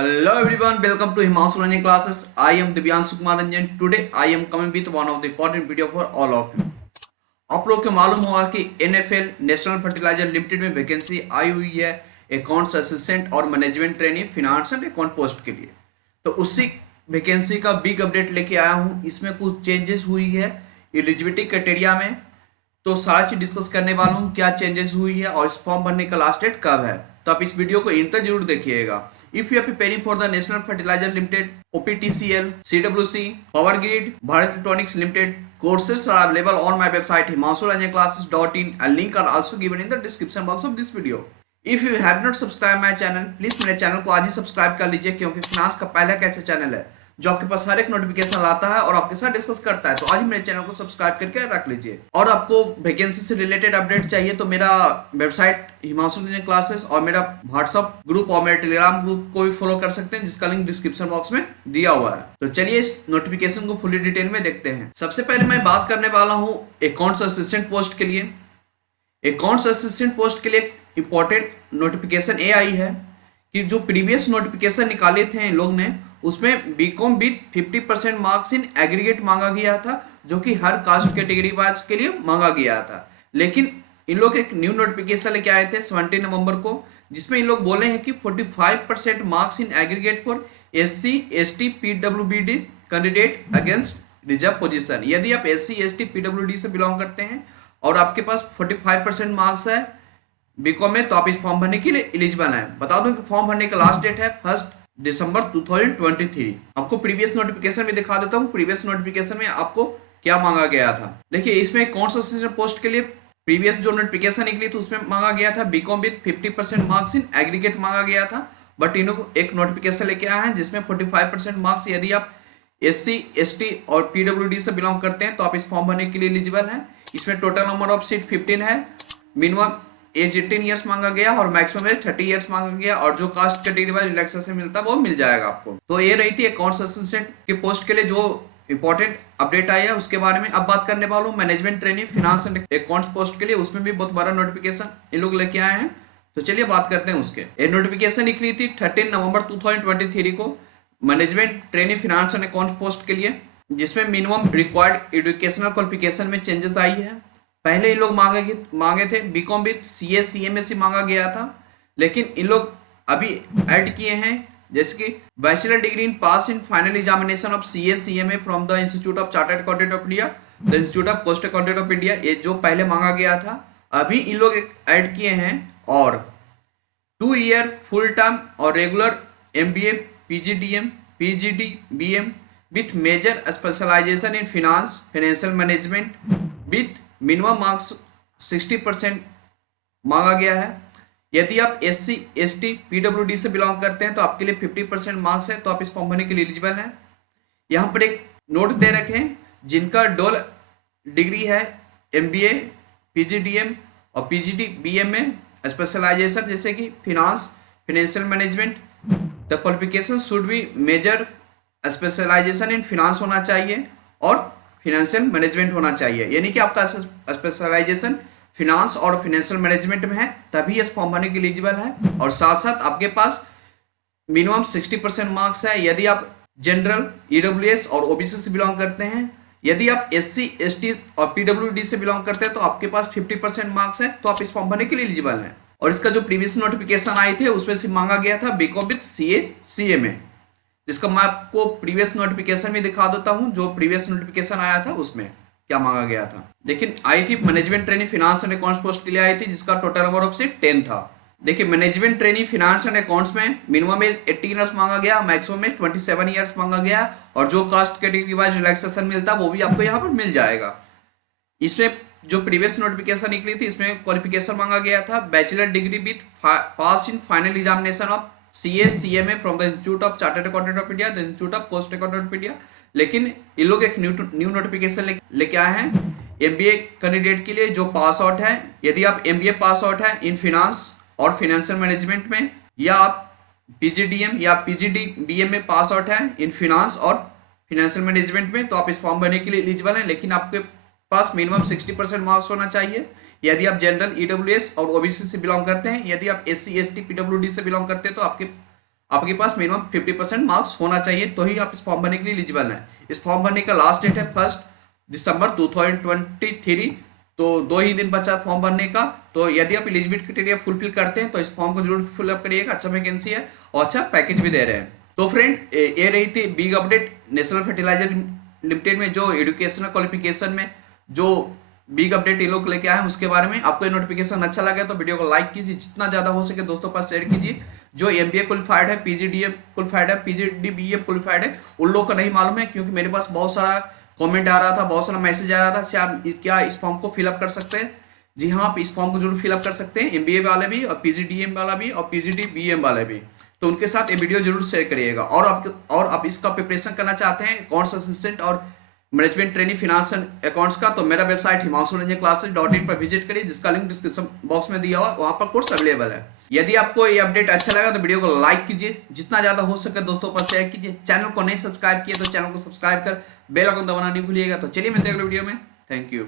Hello everyone, welcome to Himanshu Ranjan classes. I am Divyanshu Kumar Ranjan. Today I am coming with one of the important video for all of you. आप लोग को मालूम होगा कि NFL national fertilizer limited में vacancy आई हुई है accounts assistant और management trainee finance and account post के लिए। तो उसी वैकेंसी का बिग अपडेट लेके आया हूँ। इसमें कुछ चेंजेस हुई है एलिजिबिलिटी क्राइटेरिया में, तो सारा चीज डिस्कस करने वाला हूँ क्या चेंजेस हुई है और इस फॉर्म भरने का लास्ट डेट कब है। तो आप इस वीडियो को इन तक जरूर देखिएगा। If you are preparing for the national fertilizer limited, OPTCL, CWC, power grid, Bharat electronics limited, courses are available on my website himanshuranjanclasses.in and link are also given in the description box of this video. If you have not subscribed my channel, please मेरे channel को आज ही subscribe कर लीजिए, क्योंकि finance का पहला एक ऐसा चैनल है जो आपके पास हर एक नोटिफिकेशन लाता है और आपके साथ डिस्कस करता है। तो आज ही मेरे चैनल को सब्सक्राइब करके रख लीजिए। और आपको वैकेंसी से रिलेटेड अपडेट चाहिए तो मेरा वेबसाइट हिमांशु रंजन क्लासेस और मेरा व्हाट्सअप ग्रुप और मेरे टेलीग्राम ग्रुप को भी फॉलो कर सकते हैं, जिसका लिंक डिस्क्रिप्शन बॉक्स में दिया हुआ है। तो चलिए इस नोटिफिकेशन को फुली डिटेल में देखते हैं। सबसे पहले मैं बात करने वाला हूँ अकाउंट्स असिस्टेंट पोस्ट के लिए। अकाउंट्स असिस्टेंट पोस्ट के लिए इंपॉर्टेंट नोटिफिकेशन ये आई है कि जो प्रीवियस नोटिफिकेशन निकाले थे इन लोग ने, उसमें BCom with 50% marks in aggregate मांगा गया था, जो कि हर कास्ट कैटेगरी वाइज के लिए मांगा गया था। लेकिन इन लोग एक न्यू नोटिफिकेशन लेके आए थे 17 नवंबर को, जिसमें इन लोग बोले हैं कि 45% marks in aggregate for SC ST PWBD candidate against reserve position. यदि आप SC ST PWD से बिलोंग करते हैं और आपके पास 45% मार्क्स है बीकॉम में, तो आप इस फॉर्म भरने के लिए एलिजिबल हैं। बता दूं कि फॉर्म भरने का लास्ट डेट है 1 दिसंबर 2023। आपको प्रीवियस नोटिफिकेशन में दिखा देता हूँ, प्रीवियस नोटिफिकेशन में आपको क्या मांगा गया था। देखिए इसमें कौन सा असिस्टेंट पोस्ट के लिए प्रीवियस जो नोटिफिकेशन निकली थी उसमें मांगा गया था BCom with 50% marks in aggregate मांगा गया था। बट इन लोग एक नोटिफिकेशन लेके आए हैं जिसमें 45% मार्क्स, यदि आप SC ST और PWD से बिलोंग करते हैं तो आप इस फॉर्म भरने के लिए एलिजिबल हैं। इसमें टोटल नंबर ऑफ सीट 15 है, मिनिमम एज 18 ईयर्स मांगा गया और मैक्सिमम एज 30 ईयर्स मांगा गया, और जो कास्ट कैटेगरी वाइज रिलैक्सेशन मिलता है वो मिल जाएगा आपको। तो ये रही थी अकाउंट्स असिस्टेंट के पोस्ट के लिए जो इंपॉर्टेंट अपडेट आया है, उसके बारे में अब बात करने वाला हूँ। Management training finance and accounts post के लिए उसमें भी बहुत बड़ा नोटिफिकेशन इन लोग लेके आए हैं, तो चलिए बात करते हैं उसके। ये नोटिफिकेशन निकली थी 13 नवंबर 2023 को management training finance and accounts post के लिए, जिसमें मिनिमम रिक्वायर्ड एजुकेशनल क्वालिफिकेशन में चेंजेस आई है। पहले इन लोग मांगे थे बीकॉम विद CA CMA मांगा गया था, लेकिन इन लोग अभी ऐड किए हैं जैसे कि bachelor degree in pass in final examination of CA CMA from the institute of chartered accountant of India, the institute of cost accountant of India, ये जो पहले मांगा गया था अभी इन लोग ऐड किए हैं। और 2 ईयर फुल टर्म और regular MBA PGDM PGD BM with major specialization in finance financial management with minimum marks 60% मांगा गया है। यदि आप SC ST PWD से बिलोंग करते हैं तो आपके लिए 50% मार्क्स है, तो आप इस फॉर्म भरने के लिए एलिजिबल हैं। यहाँ पर एक नोट दे रखे हैं, जिनका डोल डिग्री है MBA PGDM और PGD BM में स्पेशलाइजेशन जैसे कि finance financial management, the qualification should be major specialization in finance होना चाहिए और फाइनेंशियल मैनेजमेंट होना चाहिए, यानी कि आपका स्पेशलाइजेशन फिनांस और फाइनेंशियल मैनेजमेंट में है, तभी इस फॉर्म भरने के लिए एलिजिबल है। और साथ साथ आपके पास मिनिमम 60% मार्क्स है यदि आप जनरल EWS और OBC से बिलोंग करते हैं। यदि आप SC ST और PWD से बिलोंग करते हैं तो आपके पास 50% मार्क्स है, तो आप इस फॉर्म भरने के लिए एलिजिबल हैं। और इसका जो प्रीवियस नोटिफिकेशन आए थे उसमें से मांगा गया था बीकॉम विद CA CMA, जिसका मैं आपको प्रीवियस नोटिफिकेशन में दिखा देता हूं, जो प्रीवियस नोटिफिकेशन आया था उसमें क्या मांगा गया था। लेकिन आई थी management training finance and accounts post के लिए आई थी, जिसका टोटल नंबर ऑफ सीट 10 था। देखिए management training finance and accounts में मिनिमम एज 18 ईयर्स मांगा गया, मैक्सिमम एज 27 ईयर्स मांगा गया, और जो कास्ट कैटेगरी वाइज रिलैक्सेशन मिलता है वो भी आपको यहाँ पर मिल जाएगा। इसमें जो प्रीवियस नोटिफिकेशन निकली थी इसमें क्वालिफिकेशन मांगा गया था bachelor degree with pass in final examination of CA CMA from the institute of chartered accountant of India, the institute of cost accountant of India. लेकिन इन लोग एक न्यू नोटिफिकेशन लेके आए हैं MBA कैंडिडेट के लिए जो पास आउट है। यदि आप MBA पास आउट है इन फिनांस और फाइनेंशियल मैनेजमेंट में, या आप PGDM या PGD BM में पास आउट है इन फिनांस और फाइनेंशियल मैनेजमेंट में, तो आप इस फॉर्म भरने के लिए एलिजिबल हैं। लेकिन आपके पास मिनिमम 60% मार्क्स होना चाहिए। यदि आप जनरल EWS और OBC से बिलोंग करते हैं, यदि आप SC ST PWD से बिलोंग करते हैं तो आपके पास मिनिमम 50% मार्क्स होना चाहिए, तो ही आप इस फॉर्म भरने के लिए एलिजिबल हैं। इस फॉर्म भरने का लास्ट डेट है 1 दिसंबर 2023। तो 2 ही दिन बचा फॉर्म भरने का। तो यदि आप एलिजिबिलिटी क्राइटेरिया फुलफिल करते हैं तो इस फॉर्म को जरूर फिलअप करिएगा। अच्छा वैकेंसी है और अच्छा पैकेज भी दे रहे हैं। तो फ्रेंड, ये रही थी big update national fertilizer limited में जो एजुकेशनल क्वालिफिकेशन में जो बिग अपडेट ये लोग लेके आए हैं उसके बारे में। आपको ये नोटिफिकेशन अच्छा लगा तो वीडियो को लाइक कीजिए, जितना ज्यादा हो सके दोस्तों पास शेयर कीजिए। जो एमबीए क्वालिफाइड है, पीजीडीएम क्वालिफाइड है, पीजीडीबीएम क्वालिफाइड है, उन लोगों का नहीं मालूम है, क्योंकि मेरे पास बहुत सारा कमेंट आ रहा था, बहुत सारा मैसेज आ रहा था, क्या इस फॉर्म को फिलअप कर सकते हैं। जी हाँ, आप इस फॉर्म को जरूर फिलअप कर सकते हैं, एमबीए वाले भी और पीजीडीएम वाला भी और पीजीडीबीएम वाले भी। तो उनके साथ ये वीडियो जरूर शेयर करिएगा। और आप इसका प्रिपरेशन करना चाहते हैं अकाउंट्स असिस्टेंट और management training finance and accounts का, तो मेरा वेबसाइट himanshuranjanclasses.in पर विजिट करिए, जिसका लिंक डिस्क्रिप्शन बॉक्स में दिया हुआ, वहां पर कोर्स अवेलेबल है। यदि आपको ये अपडेट अच्छा लगा तो वीडियो को लाइक कीजिए, जितना ज्यादा हो सके दोस्तों पर शेयर कीजिए। चैनल को नहीं सब्सक्राइब किए तो चैनल को सब्सक्राइब कर बेल आइकन दबाना नहीं भूलिएगा। तो चलिए मिलते हैं अगले वीडियो में। Thank you.